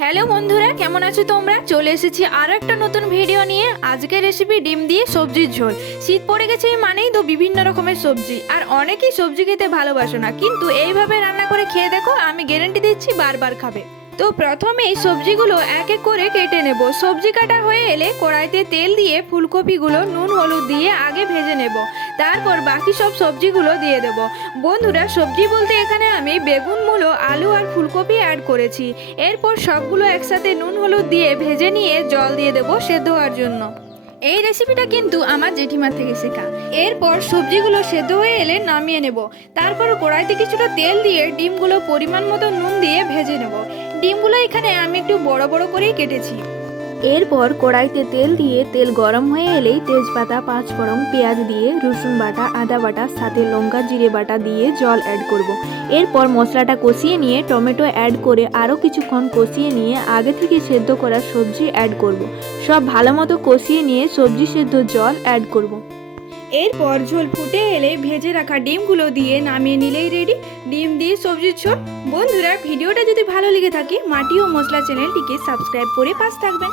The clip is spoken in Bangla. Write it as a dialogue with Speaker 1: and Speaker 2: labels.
Speaker 1: হ্যালো বন্ধুরা, কেমন আছো তোমরা? চলে এসেছি আর একটা নতুন ভিডিও নিয়ে। আজকের রেসিপি ডিম দিয়ে সবজির ঝোল। শীত পড়ে গেছে মানেই তো বিভিন্ন রকমের সবজি। আর অনেকেই সবজি খেতে ভালোবাসো না, কিন্তু এইভাবে রান্না করে খেয়ে দেখো, আমি গ্যারেন্টি দিচ্ছি বারবার খাবে। তো প্রথমেই সবজিগুলো এক এক করে কেটে নেব। সবজি কাটা হয়ে এলে কড়াইতে তেল দিয়ে ফুলকপিগুলো নুন, হলুদ দিয়ে আগে ভেজে নেব। তারপর বাকি সব সবজিগুলো দিয়ে দেব। বন্ধুরা, সবজি বলতে এখানে আমি বেগুন, মূলো, আলু আর ফুলকপি অ্যাড করেছি। এরপর সবগুলো একসাথে নুন, হলুদ দিয়ে ভেজে নিয়ে জল দিয়ে দেব সেদ্ধ হওয়ার জন্য। এই রেসিপিটা কিন্তু আমার জেঠিমার থেকে শেখা। এরপর সবজিগুলো সেদ্ধ হয়ে এলে নামিয়ে নেব। তারপর কড়াইতে কিছুটা তেল দিয়ে ডিমগুলো পরিমাণ মতো নুন দিয়ে ভেজে নেব। ডিমগুলো এখানে আমি একটু বড় বড় করেই কেটেছি। এরপর কড়াইতে তেল দিয়ে তেল গরম হয়ে এলেই তেজপাতা পাঁচ পাঁচফোড়ন, পেঁয়াজ দিয়ে রসুন বাটা, আদা বাটা, সাথে লঙ্কা, জিরে বাটা দিয়ে জল অ্যাড করব। এরপর মশলাটা কষিয়ে নিয়ে টমেটো অ্যাড করে আরও কিছুক্ষণ কষিয়ে নিয়ে আগে থেকে সেদ্ধ করা সবজি অ্যাড করব। সব ভালো মতো কষিয়ে নিয়ে সবজি সেদ্ধ জল অ্যাড করব। এরপর ঝোল ফুটে এলে ভেজে রাখা ডিমগুলো দিয়ে নামিয়ে নিলেই রেডি ডিম দিয়ে সবজির ছোট বন্ধুরা, ভিডিওটা যদি ভালো লেগে থাকে, মাটি ও মশলা চ্যানেলটিকে সাবস্ক্রাইব করে পাশ থাকবেন।